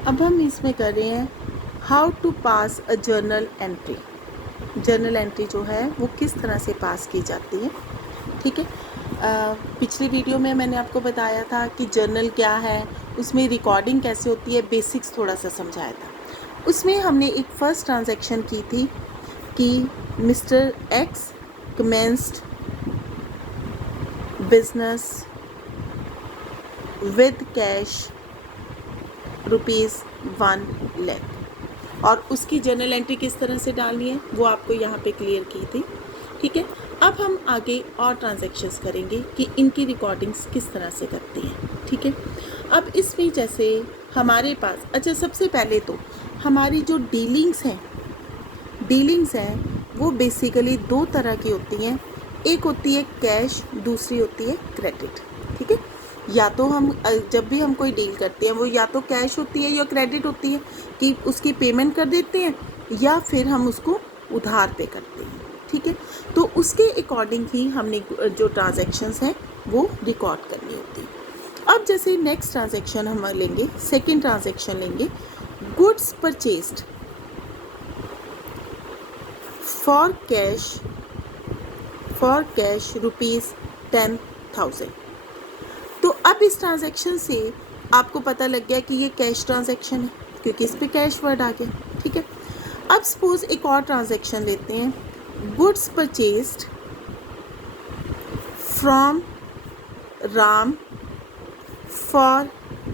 अब हम इसमें कर रहे हैं how to pass a journal entry. Journal entry जो है वो किस तरह से पास की जाती है, ठीक है। पिछली वीडियो में मैंने आपको बताया था कि जर्नल क्या है, उसमें रिकॉर्डिंग कैसे होती है, बेसिक्स थोड़ा सा समझाया था। उसमें हमने एक फ़र्स्ट ट्रांजैक्शन की थी कि mister x commenced business with cash ₹1 lakh, और उसकी जर्नल एंट्री किस तरह से डालनी है वो आपको यहाँ पे क्लियर की थी, ठीक है। अब हम आगे और ट्रांजैक्शंस करेंगे कि इनकी रिकॉर्डिंग्स किस तरह से करती हैं, ठीक है। अब इसमें जैसे हमारे पास, अच्छा सबसे पहले तो हमारी जो डीलिंग्स हैं वो बेसिकली दो तरह की होती हैं। एक होती है कैश, दूसरी होती है क्रेडिट, ठीक है। या तो हम जब भी हम कोई डील करते हैं वो या तो कैश होती है या क्रेडिट होती है कि उसकी पेमेंट कर देते हैं, या फिर हम उसको उधार पे करते हैं, ठीक है। तो उसके अकॉर्डिंग ही हमने जो ट्रांजैक्शंस हैं वो रिकॉर्ड करनी होती है। अब जैसे नेक्स्ट ट्रांजैक्शन हम लेंगे, सेकेंड ट्रांजैक्शन लेंगे, गुड्स परचेज्ड फॉर कैश ₹10,000। तो अब इस ट्रांजैक्शन से आपको पता लग गया कि ये कैश ट्रांजैक्शन है क्योंकि इस पे कैश वर्ड आ गया, ठीक है। अब सपोज एक और ट्रांजैक्शन लेते हैं, goods purchased from Ram for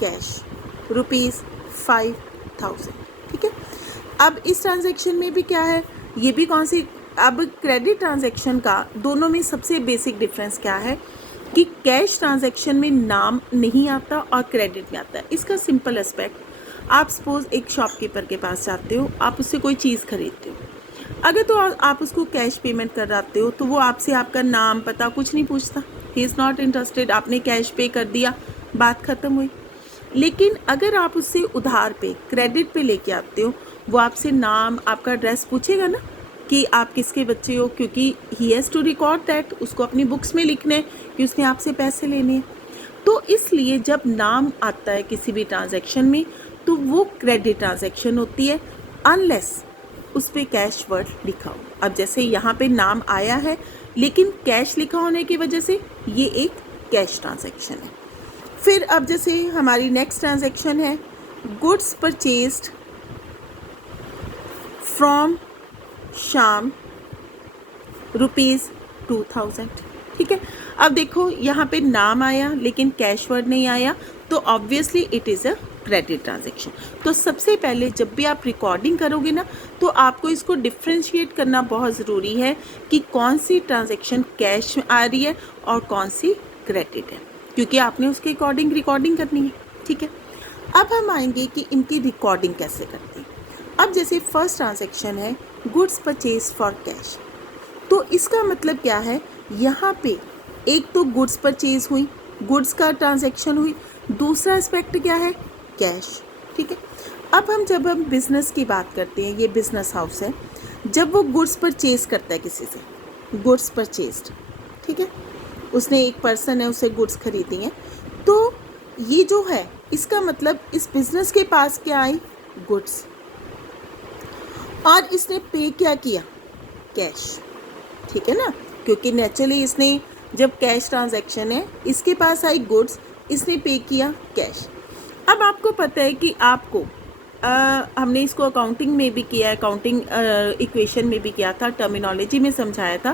cash ₹5,000, ठीक है। अब इस ट्रांजैक्शन में भी क्या है, ये भी कौन सी, अब क्रेडिट ट्रांजैक्शन का दोनों में सबसे बेसिक डिफरेंस क्या है कि कैश ट्रांजैक्शन में नाम नहीं आता और क्रेडिट में आता है। इसका सिंपल एस्पेक्ट, आप सपोज एक शॉपकीपर के पास जाते हो, आप उससे कोई चीज़ खरीदते हो, अगर तो आप उसको कैश पेमेंट कर जाते हो तो वो आपसे आपका नाम पता कुछ नहीं पूछता, ही इज़ नॉट इंटरेस्टेड, आपने कैश पे कर दिया, बात ख़त्म हुई। लेकिन अगर आप उससे उधार पे, क्रेडिट पे लेके आते हो, वो आपसे नाम, आपका एड्रेस पूछेगा ना कि आप किसके बच्चे हो, क्योंकि he has to record that, उसको अपनी बुक्स में लिखना है कि उसने आपसे पैसे लेने हैं। तो इसलिए जब नाम आता है किसी भी ट्रांजैक्शन में तो वो क्रेडिट ट्रांजैक्शन होती है, अनलेस उस पर कैश वर्ड लिखा हो। अब जैसे यहाँ पे नाम आया है लेकिन कैश लिखा होने की वजह से ये एक कैश ट्रांजैक्शन है। फिर अब जैसे हमारी नेक्स्ट ट्रांजैक्शन है, गुड्स परचेज्ड फ्रॉम शाम ₹2,000, ठीक है। अब देखो यहाँ पे नाम आया लेकिन कैश वर्ड नहीं आया, तो obviously it is a credit transaction. तो सबसे पहले जब भी आप रिकॉर्डिंग करोगे ना तो आपको इसको डिफ्रेंशिएट करना बहुत ज़रूरी है कि कौन सी ट्रांजैक्शन कैश में आ रही है और कौन सी क्रेडिट है, क्योंकि आपने उसके अकॉर्डिंग रिकॉर्डिंग करनी है, ठीक है। अब हम आएंगे कि इनकी रिकॉर्डिंग कैसे करते हैं। अब जैसे फर्स्ट ट्रांजैक्शन है गुड्स परचेज फॉर कैश, तो इसका मतलब क्या है, यहाँ पे एक तो गुड्स परचेज हुई, गुड्स का ट्रांजैक्शन हुई, दूसरा एस्पेक्ट क्या है, कैश, ठीक है। अब जब हम बिज़नेस की बात करते हैं, ये बिज़नेस हाउस है, जब वो गुड्स परचेज करता है किसी से, गुड्स परचेज्ड, ठीक है, उसने, एक पर्सन है, उसे गुड्स खरीदी हैं, तो ये जो है इसका मतलब इस बिज़नेस के पास क्या आई, गुड्स, और इसने पे क्या किया, कैश, ठीक है ना, क्योंकि नेचुरली इसने, जब कैश ट्रांजैक्शन है, इसके पास आई गुड्स, इसने पे किया कैश। अब आपको पता है कि आपको हमने इसको अकाउंटिंग में भी किया, अकाउंटिंग इक्वेशन में भी किया था, टर्मिनोलॉजी में समझाया था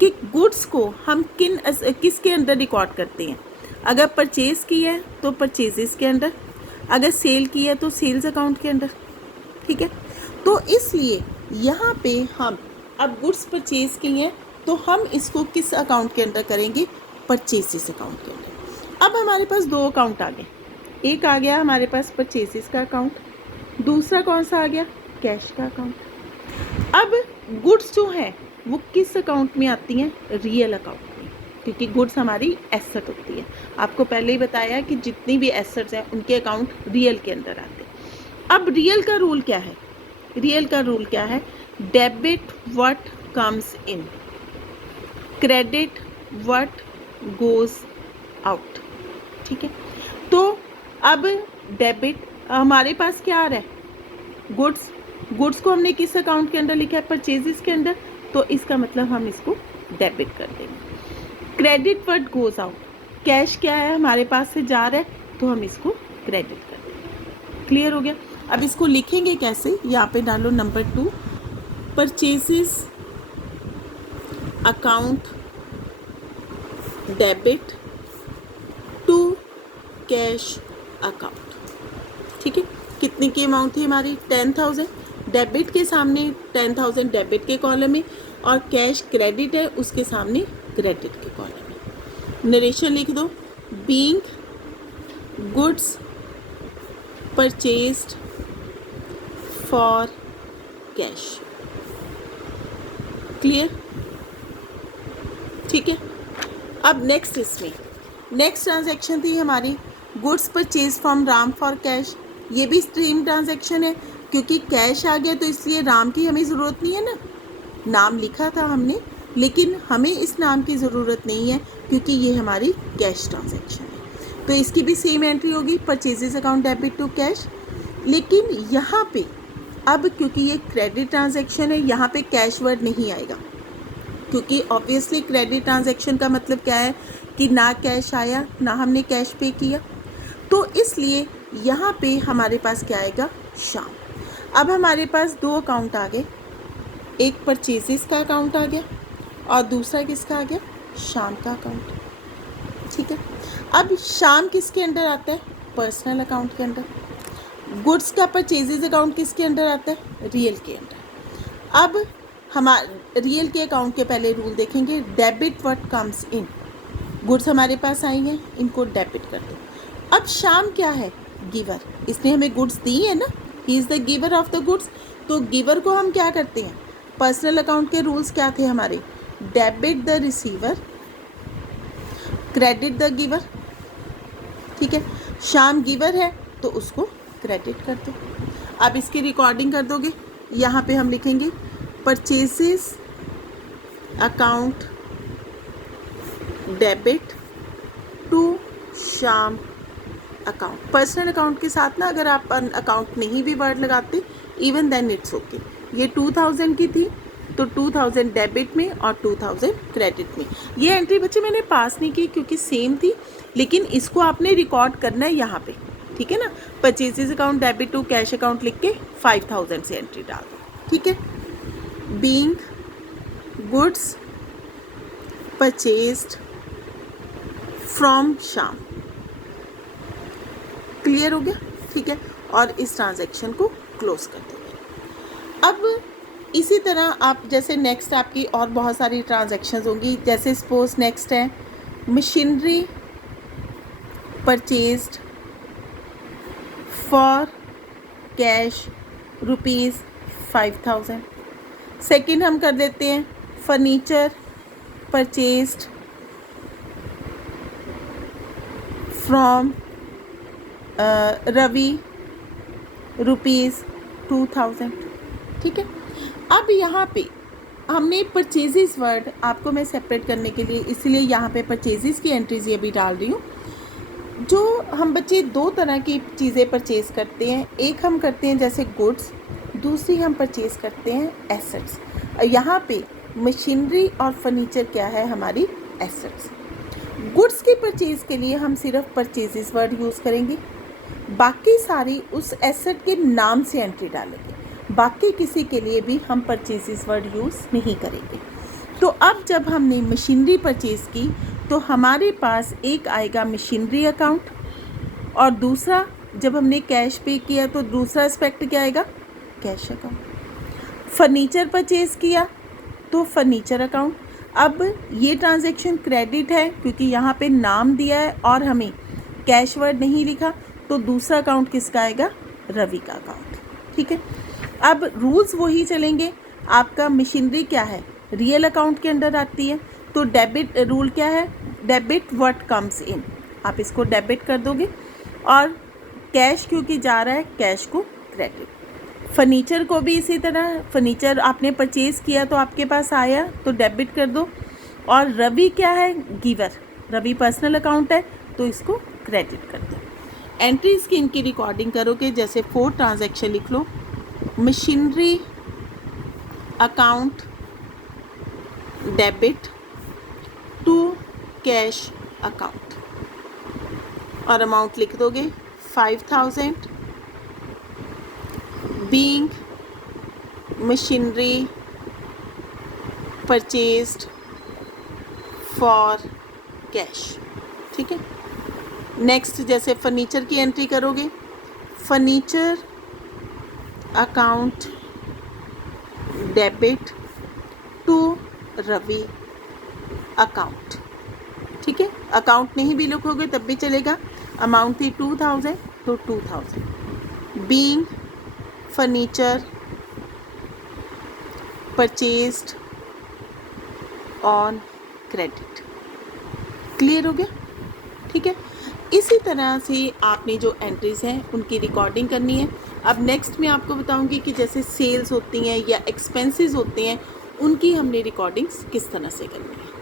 कि गुड्स को हम किसके अंदर रिकॉर्ड करते हैं। अगर परचेज़ की है तो परचेजेस के अंदर, अगर सेल की है तो सेल्स अकाउंट के अंदर, ठीक है। तो इसलिए यहाँ पे हम अब गुड्स परचेज की हैं तो हम इसको किस अकाउंट के अंदर करेंगे, परचेजेस अकाउंट के अंदर। अब हमारे पास दो अकाउंट आ गए, एक आ गया हमारे पास परचेजेस का अकाउंट, दूसरा कौन सा आ गया, कैश का अकाउंट। अब गुड्स जो है वो किस अकाउंट में आती हैं, रियल अकाउंट में, क्योंकि गुड्स हमारी एसेट होती है। आपको पहले ही बताया कि जितनी भी एसेट्स हैं उनके अकाउंट रियल के अंदर आते हैं। अब रियल का रूल क्या है, रियल का रूल क्या है, debit what comes in, credit what goes out, ठीक है। तो अब डेबिट हमारे पास क्या आ रहा है, गुड्स को हमने किस अकाउंट के अंदर लिखा है, परचेजेस के अंदर, तो इसका मतलब हम इसको डेबिट कर देंगे। Credit what goes out, cash क्या है हमारे पास से जा रहा है, तो हम इसको क्रेडिट कर देंगे। क्लियर हो गया। अब इसको लिखेंगे कैसे, यहाँ पे डालो number 2, purchases account debit to cash account. ठीक है, कितनी की अमाउंट थी हमारी, 10,000, डेबिट के सामने 10,000 डेबिट के कॉलम में और कैश क्रेडिट है उसके सामने क्रेडिट के कॉलम में। नरेशन लिख दो, being goods purchased for cash. Clear, ठीक है। अब नेक्स्ट, इसमें नेक्स्ट ट्रांजैक्शन थी हमारी goods purchase from Ram for cash. ये भी स्ट्रीम ट्रांजैक्शन है, क्योंकि कैश आ गया तो इसलिए राम की हमें ज़रूरत नहीं है ना, नाम लिखा था हमने, लेकिन हमें इस नाम की ज़रूरत नहीं है क्योंकि ये हमारी कैश ट्रांजैक्शन है। तो इसकी भी सेम एंट्री होगी, purchases account debit to cash. लेकिन यहाँ पे अब क्योंकि ये क्रेडिट ट्रांजैक्शन है, यहाँ पे कैश वर्ड नहीं आएगा, क्योंकि ऑब्वियसली क्रेडिट ट्रांजैक्शन का मतलब क्या है कि ना कैश आया ना हमने कैश पे किया, तो इसलिए यहाँ पे हमारे पास क्या आएगा, शाम। अब हमारे पास 2 अकाउंट आ गए, एक परचेजेस का अकाउंट आ गया और दूसरा किसका आ गया, शाम का अकाउंट। ठीक है, अब शाम किसके अंडर आता है, पर्सनल अकाउंट के अंदर। गुड्स का परचेजेस अकाउंट किसके अंदर आता है, रियल के अंदर। अब हमारे रियल के अकाउंट के पहले रूल देखेंगे, debit what comes in. Goods हमारे पास आई हैं, इनको डेबिट कर दो। अब शाम क्या है, गिवर, इसने हमें गुड्स दी है ना, he is the giver of the goods. तो गिवर को हम क्या करते हैं, पर्सनल अकाउंट के रूल्स क्या थे हमारे, debit the receiver, credit the giver. ठीक है, शाम गिवर है तो उसको क्रेडिट कर दो। अब इसकी रिकॉर्डिंग कर दोगे, यहाँ पे हम लिखेंगे परचेजेस अकाउंट डेबिट टू शाम अकाउंट। पर्सनल अकाउंट के साथ ना अगर आप अकाउंट नहीं भी वर्ड लगाते, इवन देन इट्स ओके। ये 2000 की थी तो 2000 डेबिट में और 2000 क्रेडिट में। ये एंट्री बच्चे मैंने पास नहीं की क्योंकि सेम थी, लेकिन इसको आपने रिकॉर्ड करना है यहाँ पे, ठीक है ना। Purchases account debit to cash account लिख के 5000 से एंट्री डाल दो। ठीक है, being goods purchased from Shyam. Clear हो गया, ठीक है। और इस ट्रांजैक्शन को क्लोज कर देंगे। अब इसी तरह आप जैसे नेक्स्ट आपकी और बहुत सारी ट्रांजैक्शंस होंगी, जैसे सपोज नेक्स्ट है machinery purchased for cash ₹5000। Second हम कर देते हैं फर्नीचर परचेज्ड फ्रॉम रवि ₹2000। ठीक है, अब यहाँ पे हमने परचेजेस वर्ड आपको मैं सेपरेट करने के लिए इसलिए यहाँ पे परचेजेस की एंट्रीज ये भी डाल रही हूँ। जो हम बच्चे 2 तरह की चीज़ें परचेज़ करते हैं, एक हम करते हैं जैसे गुड्स, दूसरी हम परचेज़ करते हैं एसेट्स। यहाँ पे मशीनरी और फर्नीचर क्या है, हमारी एसेट्स। गुड्स की परचेज़ के लिए हम सिर्फ परचेजेस वर्ड यूज़ करेंगे, बाकी सारी उस एसेट के नाम से एंट्री डालेंगे, बाकी किसी के लिए भी हम परचेजेस वर्ड यूज़ नहीं करेंगे। तो अब जब हमने मशीनरी परचेज़ की तो हमारे पास एक आएगा मशीनरी अकाउंट, और दूसरा जब हमने कैश पे किया तो दूसरा एस्पेक्ट क्या आएगा, कैश अकाउंट। फर्नीचर परचेज़ किया तो फर्नीचर अकाउंट। अब ये ट्रांजैक्शन क्रेडिट है क्योंकि यहाँ पे नाम दिया है और हमें कैश वर्ड नहीं लिखा, तो दूसरा अकाउंट किसका आएगा, रवि का अकाउंट। ठीक है, अब रूल्स वही चलेंगे। आपका मशीनरी क्या है, रियल अकाउंट के अंडर आती है, तो डेबिट रूल क्या है, डेबिट व्हाट कम्स इन, आप इसको डेबिट कर दोगे, और कैश क्योंकि जा रहा है कैश को क्रेडिट। फर्नीचर को भी इसी तरह, फर्नीचर आपने परचेज़ किया तो आपके पास आया तो डेबिट कर दो, और रवि क्या है, गिवर, रवि पर्सनल अकाउंट है तो इसको क्रेडिट कर दो। एंट्रीज की इनकी रिकॉर्डिंग करोगे, जैसे 4 ट्रांजैक्शन लिख लो, machinery account debit to cash account, और अमाउंट लिख दोगे 5000, being machinery purchased for cash. ठीक है। नेक्स्ट जैसे फर्नीचर की एंट्री करोगे, furniture account debit to Ravi account. ठीक है। अकाउंट नहीं भी लिखोगे तब भी चलेगा। अमाउंट थी 2000 तो 2000, being furniture purchased on credit. Clear हो गया? ठीक है। इसी तरह से आपने जो एंट्रीज हैं उनकी रिकॉर्डिंग करनी है। अब नेक्स्ट मैं आपको बताऊंगी कि जैसे सेल्स होती हैं या एक्सपेंसेस होते हैं, उनकी हमने रिकॉर्डिंग्स किस तरह से करनी है।